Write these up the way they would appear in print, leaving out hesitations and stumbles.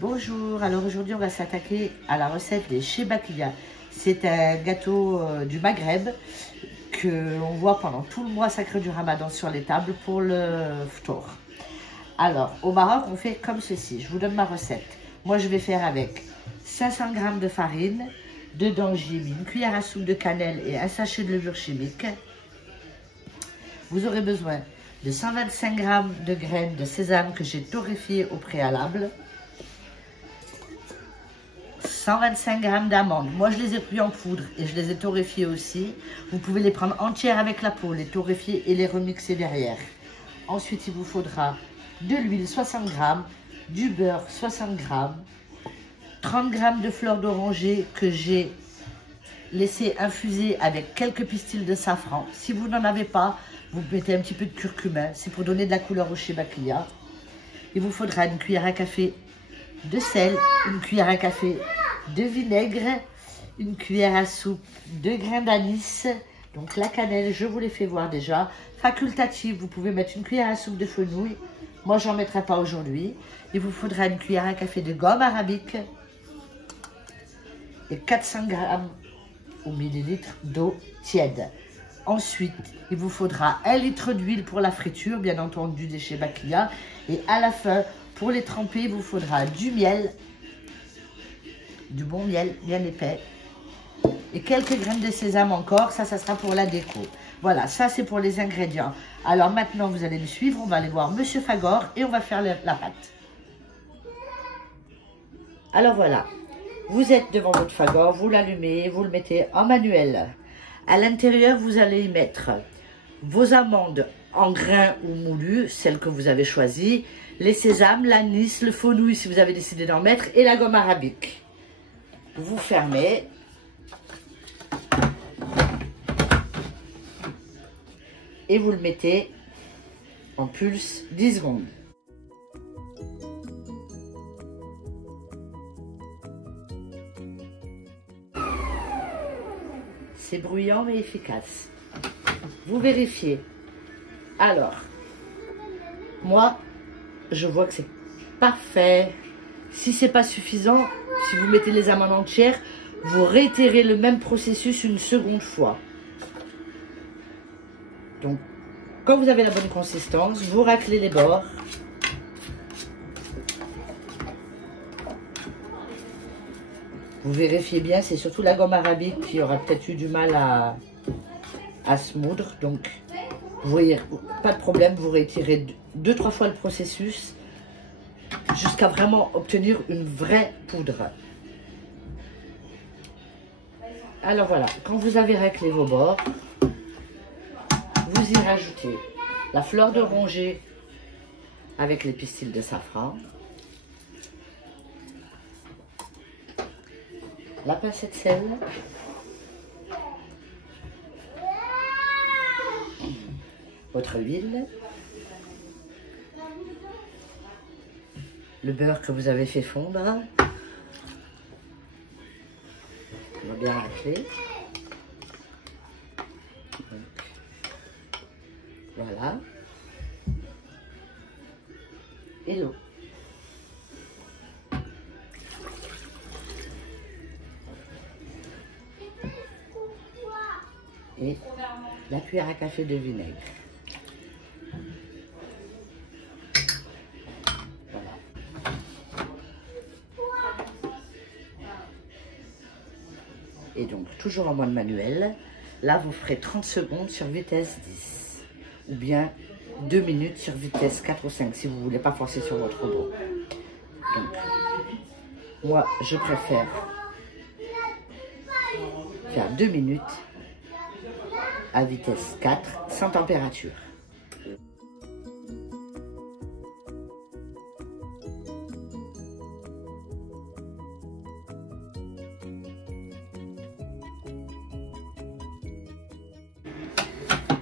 Bonjour, alors aujourd'hui on va s'attaquer à la recette des Chebaklia. C'est un gâteau du Maghreb que l'on voit pendant tout le mois sacré du Ramadan sur les tables pour le ftour. Alors au Maroc on fait comme ceci, je vous donne ma recette. Moi je vais faire avec 500 g de farine, 2 d'angime, une cuillère à soupe de cannelle et un sachet de levure chimique. Vous aurez besoin de 125 g de graines de sésame que j'ai torréfiées au préalable. 125 g d'amandes. Moi, je les ai pris en poudre et je les ai torréfiées aussi. Vous pouvez les prendre entières avec la peau, les torréfier et les remixer derrière. Ensuite, il vous faudra de l'huile 60 g, du beurre 60 g, 30 g de fleurs d'oranger que j'ai laissé infuser avec quelques pistils de safran. Si vous n'en avez pas, vous mettez un petit peu de curcuma. C'est pour donner de la couleur au Chebaklia. Il vous faudra une cuillère à café de sel, une cuillère à café de vinaigre, une cuillère à soupe de grains d'anis. Donc la cannelle, je vous l'ai fait voir déjà. Facultative, vous pouvez mettre une cuillère à soupe de fenouil. Moi, j'en mettrai pas aujourd'hui. Il vous faudra une cuillère à café de gomme arabique et 400 g ou millilitres d'eau tiède. Ensuite, il vous faudra 1 litre d'huile pour la friture, bien entendu des Chebaklia. Et à la fin, pour les tremper, il vous faudra du miel, du bon miel bien épais, et quelques graines de sésame encore. Ça sera pour la déco. Voilà, ça c'est pour les ingrédients. Alors maintenant, vous allez me suivre, on va aller voir Monsieur Fagor et on va faire la pâte. Alors voilà, vous êtes devant votre Fagor, vous l'allumez, vous le mettez en manuel. À l'intérieur, vous allez y mettre vos amandes en grains ou moulues, celles que vous avez choisies, les sésames, l'anis, le fenouil si vous avez décidé d'en mettre, et la gomme arabique. Vous fermez. Et vous le mettez en pulse 10 secondes. C'est bruyant mais efficace. Vous vérifiez. Alors, moi, je vois que c'est parfait. Si c'est pas suffisant, si vous mettez les amandes entières, vous réitérez le même processus une seconde fois. Donc, quand vous avez la bonne consistance, vous raclez les bords. Vous vérifiez bien, c'est surtout la gomme arabique qui aura peut-être eu du mal à se moudre. Donc, vous voyez, pas de problème, vous réitérez 2-3 fois le processus jusqu'à vraiment obtenir une vraie poudre. Alors voilà, quand vous avez raclé vos bords, vous y rajoutez la fleur d'oranger avec les pistils de safran, la pincée de sel, votre huile, le beurre que vous avez fait fondre, on va bien racler. Voilà. Et l'eau. Et la cuillère à café de vinaigre. Voilà. Et donc, toujours en mode manuel. Là, vous ferez 30 secondes sur vitesse 10. Ou bien 2 minutes sur vitesse 4 ou 5 si vous ne voulez pas forcer sur votre robot. Donc, moi, je préfère faire 2 minutes à vitesse 4 sans température.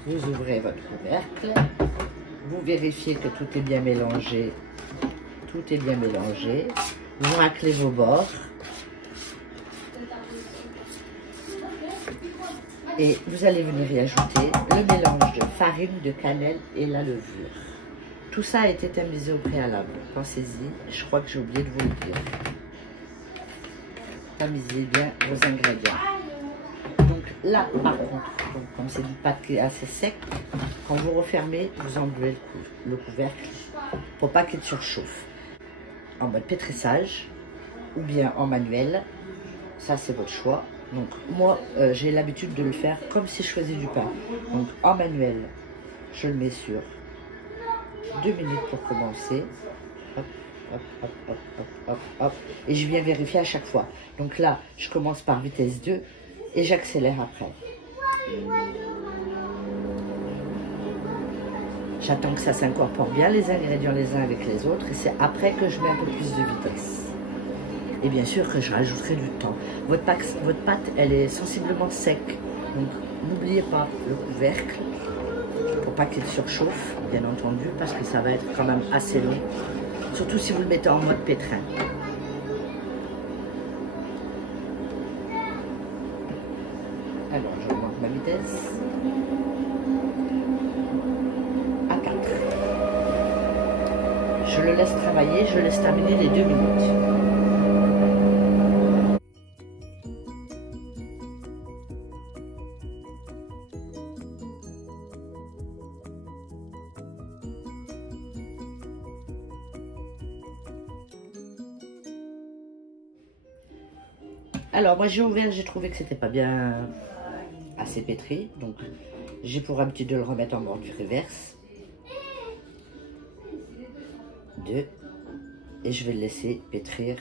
Vous ouvrez votre couvercle, vous vérifiez que tout est bien mélangé. Tout est bien mélangé. Vous raclez vos bords. Et vous allez venir y ajouter le mélange de farine, de cannelle et la levure. tout ça a été tamisé au préalable. Pensez-y, je crois que j'ai oublié de vous le dire. Tamisez bien vos ingrédients. Donc là, par contre, comme c'est du pâte qui est assez sec, quand vous refermez, vous enlevez le couvercle pour pas qu'il surchauffe. En mode pétrissage ou bien en manuel, ça c'est votre choix. Donc moi, j'ai l'habitude de le faire comme si je faisais du pain. Donc en manuel, je le mets sur 2 minutes pour commencer. Hop, hop, hop, hop, hop, hop, hop. Et je viens vérifier à chaque fois. Donc là, je commence par vitesse 2 et j'accélère après. J'attends que ça s'incorpore bien les ingrédients les uns avec les autres et c'est après que je mets un peu plus de vitesse. Et bien sûr que je rajouterai du temps. Votre pâte, elle est sensiblement sec. Donc n'oubliez pas le couvercle pour pas qu'il surchauffe, bien entendu, parce que ça va être quand même assez long. Surtout si vous le mettez en mode pétrin. Alors, j'augmente ma vitesse à 4. Je le laisse travailler, je laisse terminer les 2 minutes. Alors, moi j'ai ouvert, j'ai trouvé que c'était pas bien assez pétri. Donc, j'ai pour habitude de le remettre en mode reverse. 2. Et je vais le laisser pétrir.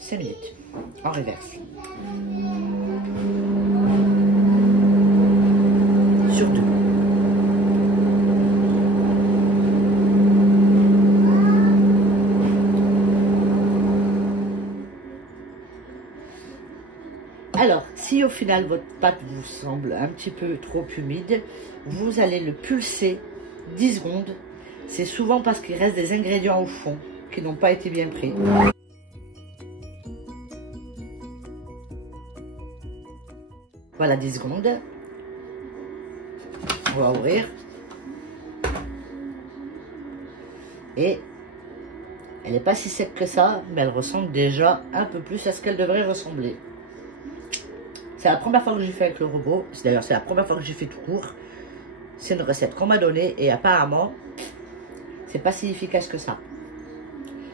5 minutes. En reverse. Sur 2. Alors, si au final votre pâte vous semble un petit peu trop humide, vous allez le pulser 10 secondes. C'est souvent parce qu'il reste des ingrédients au fond qui n'ont pas été bien pris. Voilà 10 secondes. On va ouvrir. Et elle n'est pas si sec que ça, mais elle ressemble déjà un peu plus à ce qu'elle devrait ressembler. C'est la première fois que j'ai fait avec le robot. D'ailleurs, c'est la première fois que j'ai fait tout court. C'est une recette qu'on m'a donnée et apparemment, c'est pas si efficace que ça.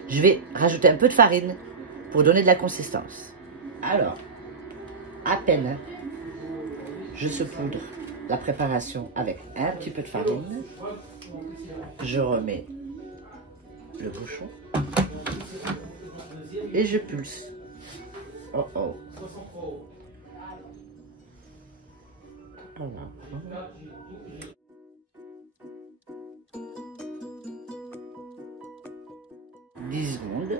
Je vais rajouter un peu de farine pour donner de la consistance. Alors, à peine, je saupoudre la préparation avec un petit peu de farine. Je remets le bouchon et je pulse. Oh oh. Voilà. 10 secondes.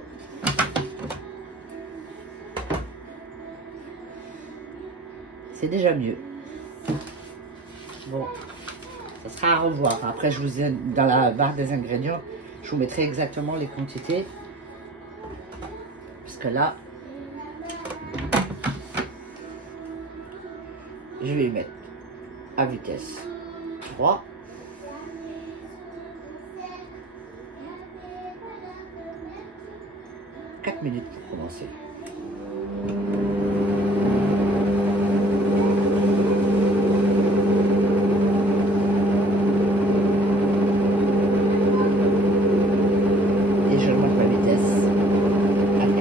C'est déjà mieux. Bon, ça sera à revoir. Après, je vous ai dans la barre des ingrédients, je vous mettrai exactement les quantités. Parce que là, je vais mettre à vitesse 3. « 4 minutes pour commencer. Et je remonte ma vitesse à 4.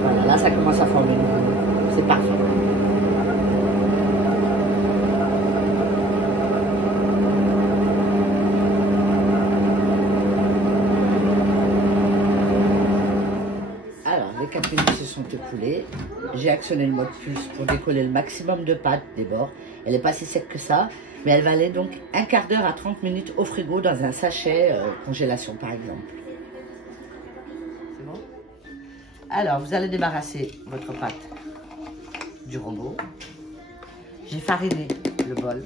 Voilà, là ça commence à former une boule. C'est parfait. Les 4 minutes se sont écoulées. J'ai actionné le mode pulse pour décoller le maximum de pâte des bords. Elle n'est pas si sec que ça, mais elle va aller donc un quart d'heure à 30 minutes au frigo dans un sachet congélation par exemple. C'est bon? Alors, vous allez débarrasser votre pâte du robot. J'ai fariné le bol.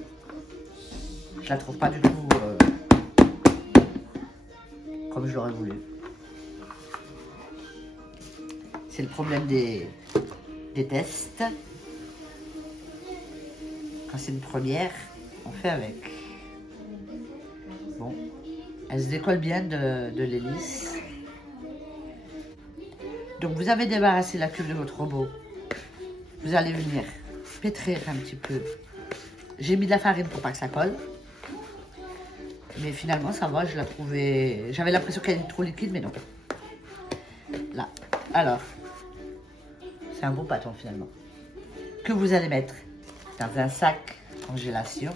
Je la trouve pas du tout comme je l'aurais voulu. C'est le problème des tests. Quand c'est une première, on fait avec. Bon, elle se décolle bien de l'hélice. Donc vous avez débarrassé la cuve de votre robot. Vous allez venir pétrir un petit peu. J'ai mis de la farine pour pas que ça colle. Mais finalement ça va, je la trouvais... J'avais l'impression qu'elle était trop liquide, mais non. Là. Alors, c'est un beau pâton finalement. Que vous allez mettre dans un sac congélation.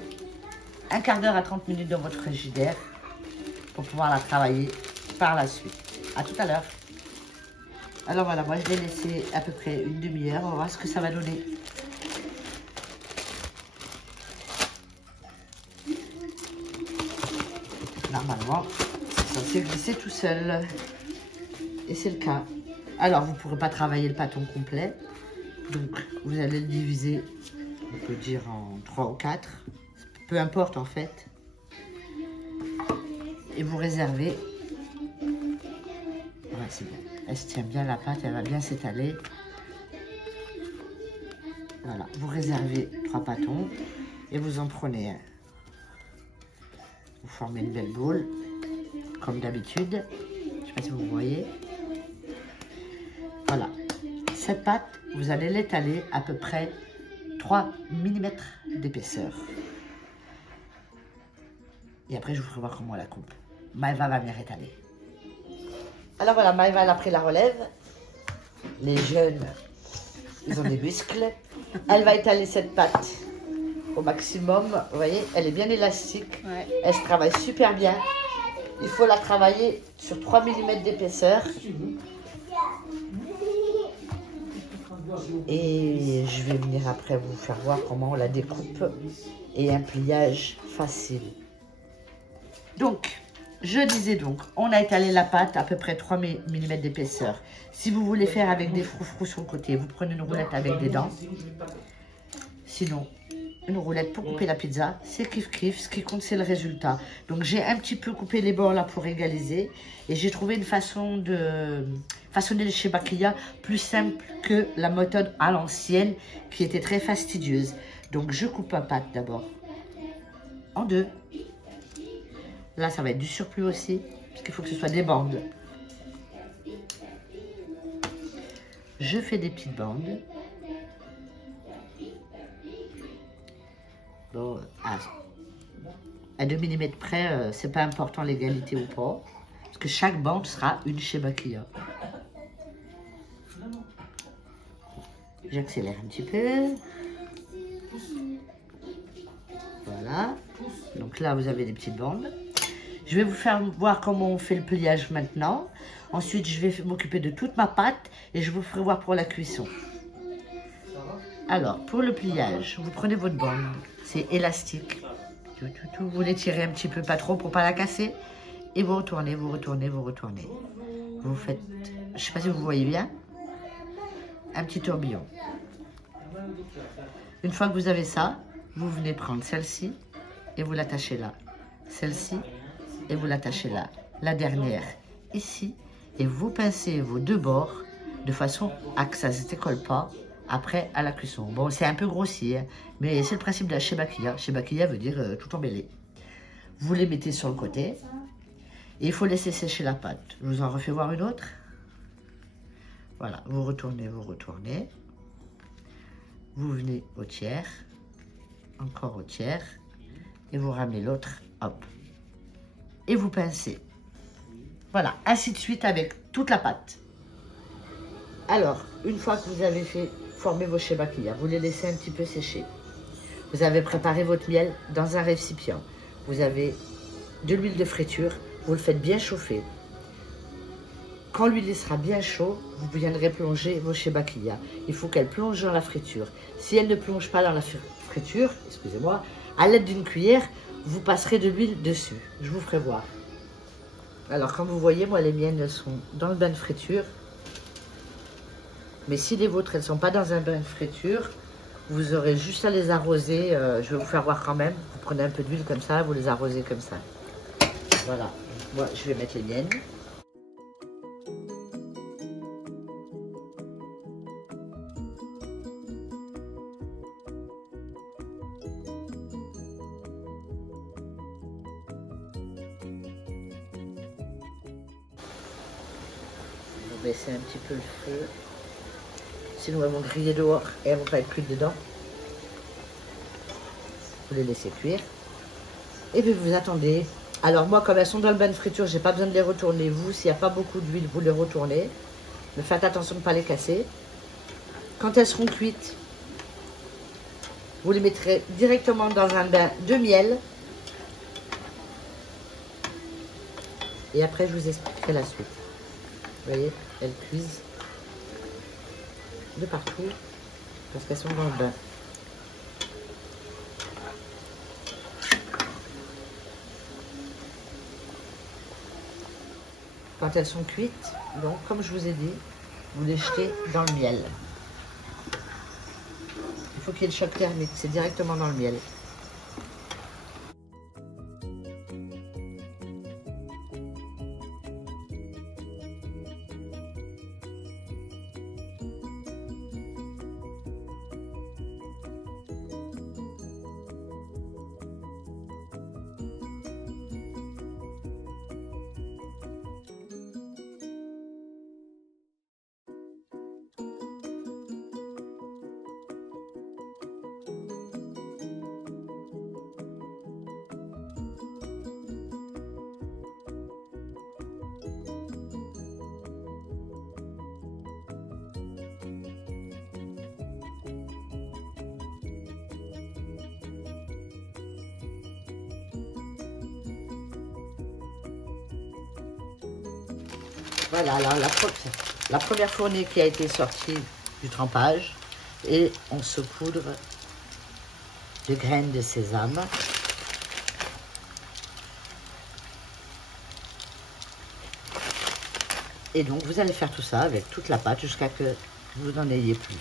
Un quart d'heure à 30 minutes dans votre frigidaire pour pouvoir la travailler par la suite. À tout à l'heure. Alors voilà, moi je l'ai laissé à peu près une demi-heure. On va voir ce que ça va donner. Normalement, c'est censé glisser tout seul. Et c'est le cas. Alors, vous ne pourrez pas travailler le pâton complet. Donc, vous allez le diviser, on peut dire en 3 ou 4. Peu importe en fait. Et vous réservez. Ouais, c'est bien. Elle se tient bien la pâte, elle va bien s'étaler. Voilà, vous réservez 3 pâtons et vous en prenez un. Vous formez une belle boule, comme d'habitude. Je ne sais pas si vous voyez. Voilà. Cette pâte, vous allez l'étaler à peu près 3 mm d'épaisseur. Et après, je vous ferai voir comment on la coupe. Maëva va venir étaler. Alors voilà, Maëva, elle a pris la relève. Les jeunes, ils ont des muscles. Elle va étaler cette pâte au maximum. Vous voyez, elle est bien élastique. Ouais. Elle se travaille super bien. Il faut la travailler sur 3 mm d'épaisseur. Et je vais venir après vous faire voir comment on la découpe. Et un pliage facile. Donc, je disais donc, on a étalé la pâte à peu près 3 mm d'épaisseur. Si vous voulez faire avec des froufrous sur le côté, vous prenez une roulette avec des dents. Sinon, une roulette pour couper la pizza, c'est kiff-kiff. Ce qui compte, c'est le résultat. Donc, j'ai un petit peu coupé les bords là pour égaliser. Et j'ai trouvé une façon de façonner le shebakia plus simple que la méthode à l'ancienne qui était très fastidieuse. Donc, je coupe ma pâte d'abord en 2. Là, ça va être du surplus aussi, parce qu'il faut que ce soit des bandes. Je fais des petites bandes. Bon, à 2 mm près, c'est pas important l'égalité ou pas, parce que chaque bande sera une shebakia. J'accélère un petit peu. Voilà. Donc là, vous avez des petites bandes. Je vais vous faire voir comment on fait le pliage maintenant. Ensuite, je vais m'occuper de toute ma pâte et je vous ferai voir pour la cuisson. Alors, pour le pliage, vous prenez votre bande. C'est élastique. Vous l'étirez un petit peu, pas trop pour pas la casser. Et vous retournez, vous retournez, vous retournez. Vous faites, je sais pas si vous voyez bien, un petit tourbillon. Une fois que vous avez ça, vous venez prendre celle-ci et vous l'attachez là. Celle-ci. Et vous l'attachez là, la dernière ici, et vous pincez vos 2 bords de façon à que ça ne se décolle pas après à la cuisson. Bon, c'est un peu grossier, hein, mais c'est le principe de la shebakia. Shebakia veut dire tout emmêlé. Vous les mettez sur le côté, et il faut laisser sécher la pâte. Je vous en refais voir une autre. Voilà, vous retournez, vous retournez. Vous venez au tiers, encore au tiers, et vous ramenez l'autre, hop. Et vous pincez. Voilà, ainsi de suite avec toute la pâte. Alors, une fois que vous avez fait former vos shebakia, vous les laissez un petit peu sécher. Vous avez préparé votre miel dans un récipient. Vous avez de l'huile de friture, vous le faites bien chauffer. Quand l'huile sera bien chaude, vous viendrez plonger vos shebakia. Il faut qu'elle plonge dans la friture. Si elle ne plonge pas dans la friture, excusez-moi, à l'aide d'une cuillère, vous passerez de l'huile dessus. Je vous ferai voir. Alors, comme vous voyez, moi, les miennes sont dans le bain de friture. Mais si les vôtres, elles ne sont pas dans un bain de friture, vous aurez juste à les arroser. Je vais vous faire voir quand même. Vous prenez un peu d'huile comme ça, vous les arrosez comme ça. Voilà. Moi, je vais mettre les miennes. baisser un petit peu le feu. Sinon, elles vont griller dehors et elles vont pas être cuites dedans. Vous les laissez cuire. Et puis vous attendez. Alors moi, comme elles sont dans le bain de friture, j'ai pas besoin de les retourner. Vous, s'il n'y a pas beaucoup d'huile, vous les retournez. Mais faites attention de ne pas les casser. Quand elles seront cuites, vous les mettrez directement dans un bain de miel. Et après, je vous expliquerai la suite. Vous voyez, elles cuisent de partout parce qu'elles sont dans le bain. Quand elles sont cuites, donc comme je vous ai dit, vous les jetez dans le miel. Il faut qu'il y ait le choc thermique, c'est directement dans le miel. Voilà, alors la première fournée qui a été sortie du trempage et on saupoudre de graines de sésame. Et donc vous allez faire tout ça avec toute la pâte jusqu'à ce que vous n'en ayez plus.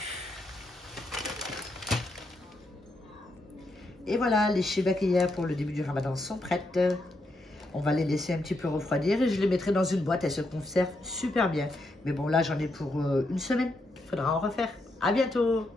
Et voilà, les chebakiyas pour le début du ramadan sont prêtes. On va les laisser un petit peu refroidir et je les mettrai dans une boîte. Elles se conservent super bien. Mais bon, là, j'en ai pour une semaine. Il faudra en refaire. À bientôt!